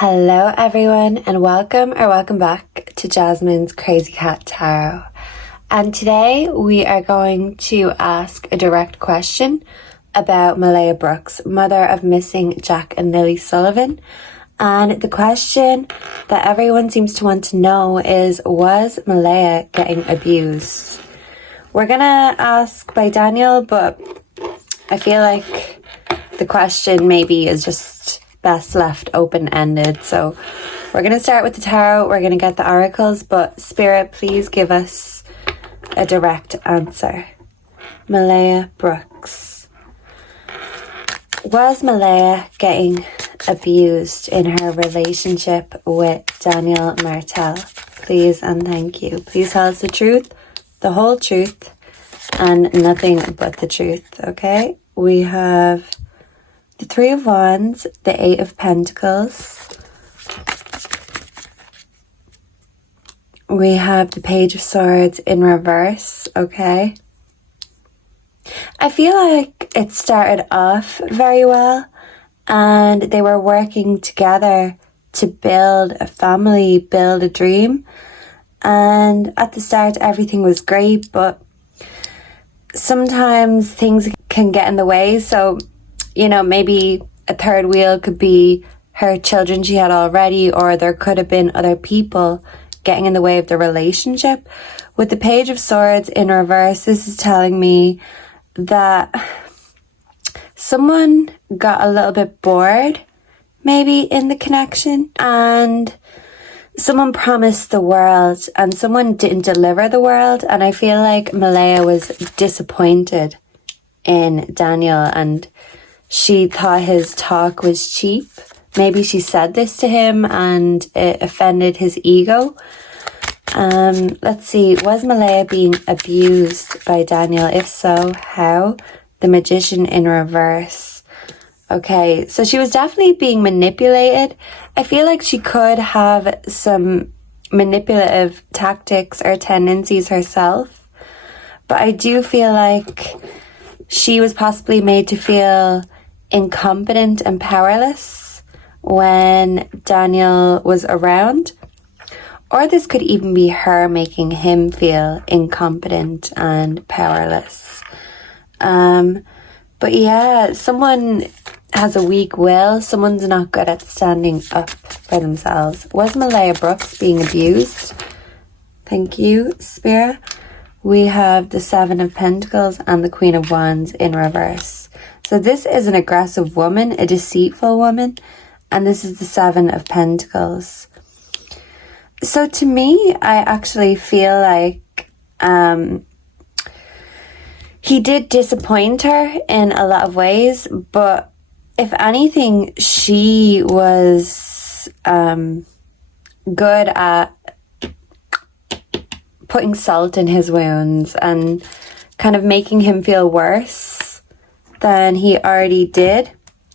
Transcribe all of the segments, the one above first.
Hello everyone and welcome back to Jasmine's Crazy Cat Tarot. And today we are going to ask a direct question about Malehya Brooks, mother of missing Jack and Lilly Sullivan. And the question that everyone seems to want to know is, was Malehya getting abused? We're gonna ask by Daniel, but I feel like the question maybe is just best left open-ended. So we're going to start with the tarot. We're going to get the oracles, but Spirit, please give us a direct answer. Malehya Brooks. Was Malehya getting abused in her relationship with Daniel Martel? Please and thank you. Please tell us the truth, the whole truth, and nothing but the truth, okay? We have the Three of Wands, the Eight of Pentacles. We have the Page of Swords in reverse, okay? I feel like it started off very well and they were working together to build a family, build a dream. And at the start, everything was great, but sometimes things can get in the way. So, you know, maybe a third wheel could be her children she had already, or there could have been other people getting in the way of the relationship. With the Page of Swords in reverse, this is telling me that someone got a little bit bored, maybe, in the connection, and someone promised the world and someone didn't deliver the world. And I feel like Malehya was disappointed in Daniel and she thought his talk was cheap. Maybe she said this to him and it offended his ego. Let's see, was Malehya being abused by Daniel? If so, how? The Magician in reverse. Okay, so she was definitely being manipulated. I feel like she could have some manipulative tactics or tendencies herself. But I do feel like she was possibly made to feel incompetent and powerless when Daniel was around. Or this could even be her making him feel incompetent and powerless. But yeah, someone has a weak will. Someone's not good at standing up for themselves. Was Malehya Brooks being abused? Thank you, Spirit. We have the Seven of Pentacles and the Queen of Wands in reverse. So this is an aggressive woman, a deceitful woman, and this is the Seven of Pentacles. So to me, I actually feel like he did disappoint her in a lot of ways, but if anything, she was good at putting salt in his wounds and kind of making him feel worse than he already did.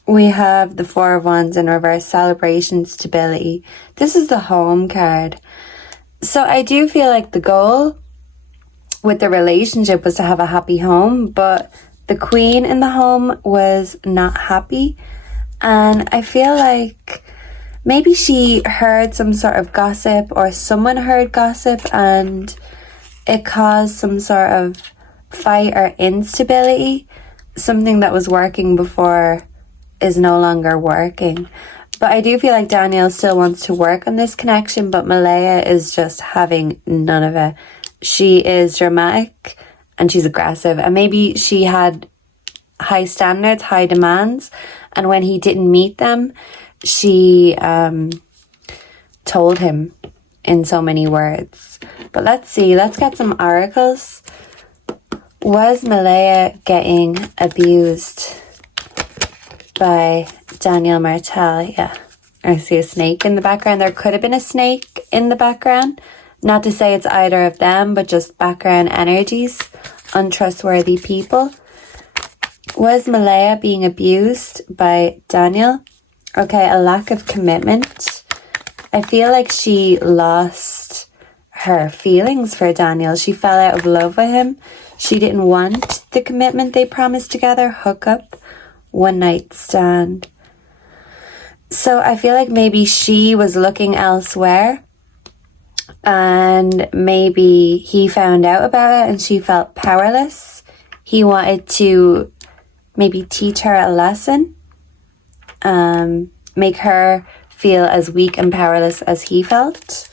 We have the Four of Wands in reverse, celebration, stability. This is the home card. So I do feel like the goal with the relationship was to have a happy home, but the Queen in the home was not happy. And I feel like maybe she heard some sort of gossip, or someone heard gossip, and it caused some sort of fight or instability. Something that was working before is no longer working. But I do feel like Daniel still wants to work on this connection, but Malehya is just having none of it. She is dramatic and she's aggressive, and maybe she had high standards, high demands, and when he didn't meet them, she told him in so many words. But let's see, let's get some oracles. Was Malehya getting abused by Daniel Martel? Yeah, I see a snake in the background. There could have been a snake in the background. Not to say it's either of them, but just background energies, untrustworthy people. Was Malehya being abused by Daniel? Okay, a lack of commitment. I feel like she lost her feelings for Daniel. She fell out of love with him. She didn't want the commitment they promised together, hook up, one night stand. So I feel like maybe she was looking elsewhere, and maybe he found out about it and she felt powerless. He wanted to maybe teach her a lesson, make her feel as weak and powerless as he felt.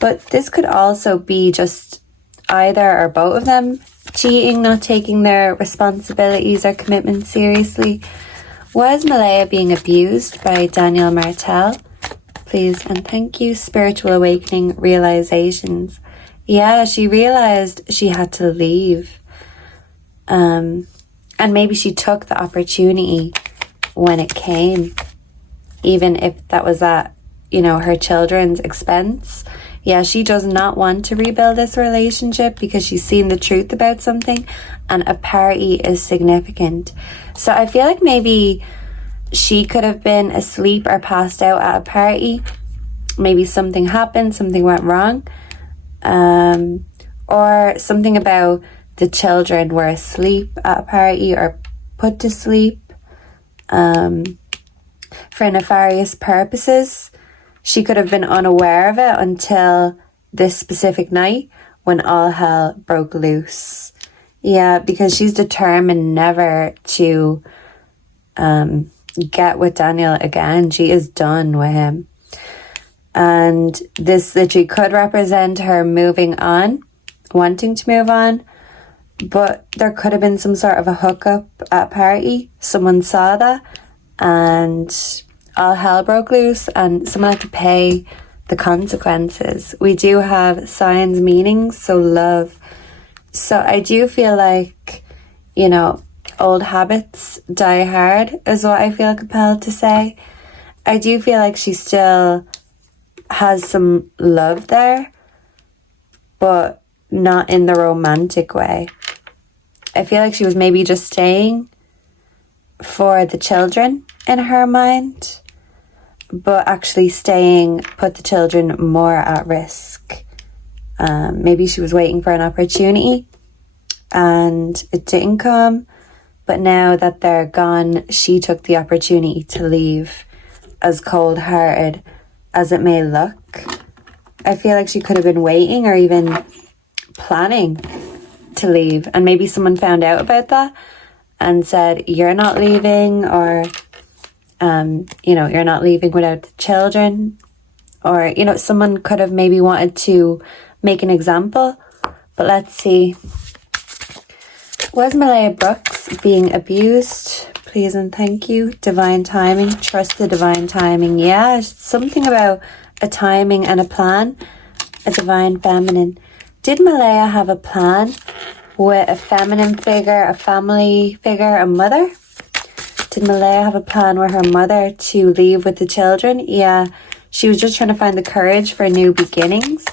But this could also be just either or both of them cheating, not taking their responsibilities or commitments seriously. Was Malehya being abused by Daniel Martel? Please and thank you. Spiritual awakening realizations. Yeah, she realized she had to leave. And maybe she took the opportunity when it came, even if that was at, her children's expense. Yeah, she does not want to rebuild this relationship because she's seen the truth about something, and a party is significant. So I feel like maybe she could have been asleep or passed out at a party. Maybe something happened, something went wrong, or something about the children were asleep at a party or put to sleep for nefarious purposes. She could have been unaware of it until this specific night when all hell broke loose. Yeah, because she's determined never to get with Daniel again. She is done with him. And this literally could represent her moving on, wanting to move on. But there could have been some sort of a hookup at a party. Someone saw that and all hell broke loose and someone had to pay the consequences. We do have signs, meanings, so love. So I do feel like, old habits die hard is what I feel compelled to say. I do feel like she still has some love there, but not in the romantic way. I feel like she was maybe just staying for the children in her mind, but actually staying put the children more at risk. Maybe she was waiting for an opportunity and it didn't come, but now that they're gone, she took the opportunity to leave. As cold-hearted as it may look, I feel like she could have been waiting or even planning to leave, and maybe someone found out about that and said, you're not leaving, or you're not leaving without the children, or someone could have maybe wanted to make an example. But let's see, was Malehya Brooks being abused? Please and thank you. Divine timing. Trust the divine timing. Yeah, something about a timing and a plan. A divine feminine. Did Malehya have a plan with a feminine figure, a family figure, a mother? Did Malehya have a plan with her mother to leave with the children? Yeah, she was just trying to find the courage for new beginnings.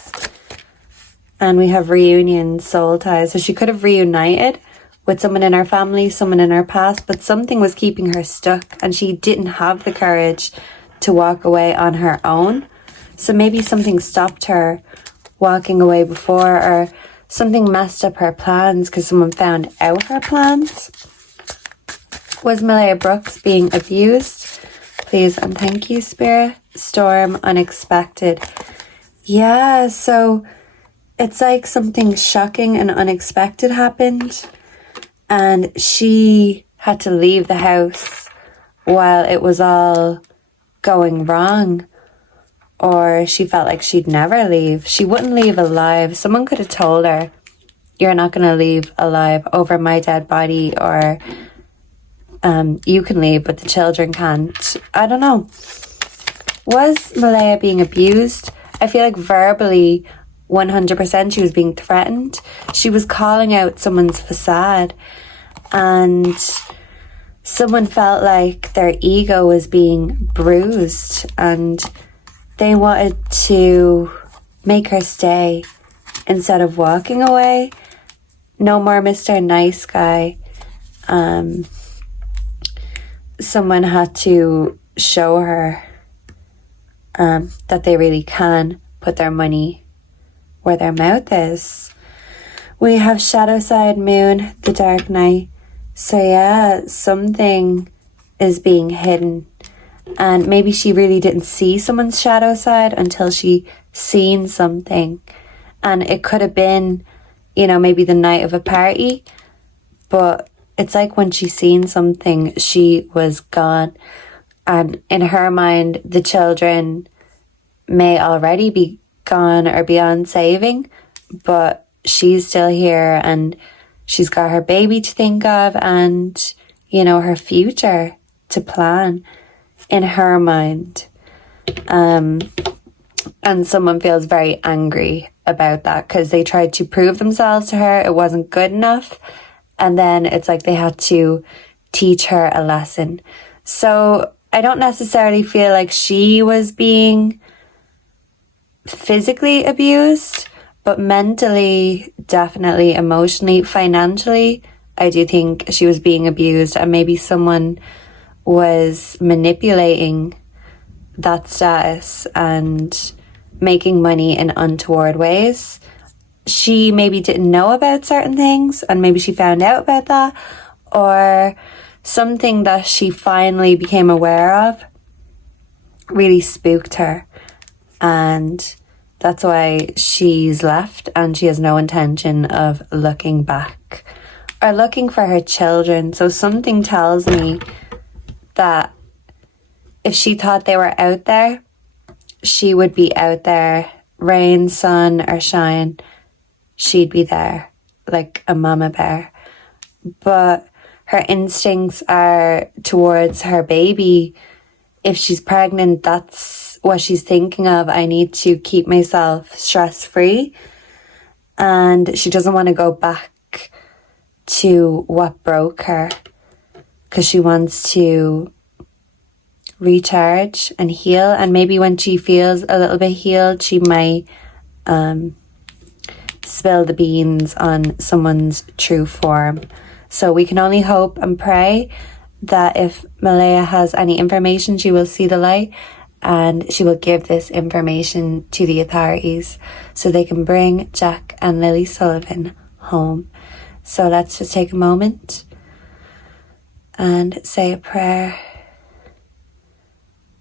And we have reunion, soul ties. So she could have reunited with someone in her family, someone in her past, but something was keeping her stuck and she didn't have the courage to walk away on her own. So maybe something stopped her walking away before, or something messed up her plans because someone found out her plans. Was Malehya Brooks being abused? Please and thank you, Spirit. Storm, unexpected. Yeah, so it's like something shocking and unexpected happened, and she had to leave the house while it was all going wrong. Or she felt like she'd never leave. She wouldn't leave alive. Someone could have told her, you're not going to leave alive over my dead body, or you can leave but the children can't. I don't know. Was Malehya being abused? I feel like verbally 100% she was being threatened. She was calling out someone's facade, and someone felt like their ego was being bruised and they wanted to make her stay instead of walking away. No more Mr. Nice Guy. Someone had to show her that they really can put their money where their mouth is. We have Shadow Side Moon, the Dark Night. So yeah, something is being hidden. And maybe she really didn't see someone's shadow side until she seen something. And it could have been, you know, maybe the night of a party. But it's like when she seen something, she was gone. And in her mind, the children may already be gone or beyond saving, but she's still here and she's got her baby to think of and, you know, her future to plan in her mind. And someone feels very angry about that because they tried to prove themselves to her. It wasn't good enough. And then it's like they had to teach her a lesson. So I don't necessarily feel like she was being physically abused, but mentally, definitely, emotionally, financially, I do think she was being abused, and maybe someone was manipulating that status and making money in untoward ways. She maybe didn't know about certain things, and maybe she found out about that, or something that she finally became aware of really spooked her, and that's why she's left, and she has no intention of looking back or looking for her children. So something tells me that if she thought they were out there, she would be out there, rain, sun or shine, she'd be there like a mama bear. But her instincts are towards her baby. If she's pregnant, that's what she's thinking of. I need to keep myself stress-free. And she doesn't want to go back to what broke her, because she wants to recharge and heal. And maybe when she feels a little bit healed, she might spill the beans on someone's true form. So we can only hope and pray that if Malehya has any information, she will see the light and she will give this information to the authorities so they can bring Jack and Lily Sullivan home. So let's just take a moment and say a prayer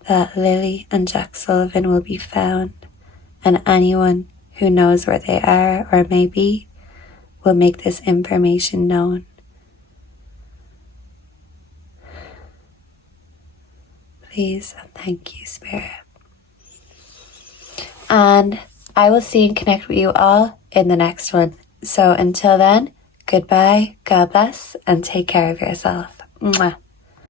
that Lily and Jack Sullivan will be found, and anyone who knows where they are or may be will make this information known. Please and thank you, Spirit. And I will see and connect with you all in the next one. So until then, goodbye, God bless, and take care of yourself. Mwah.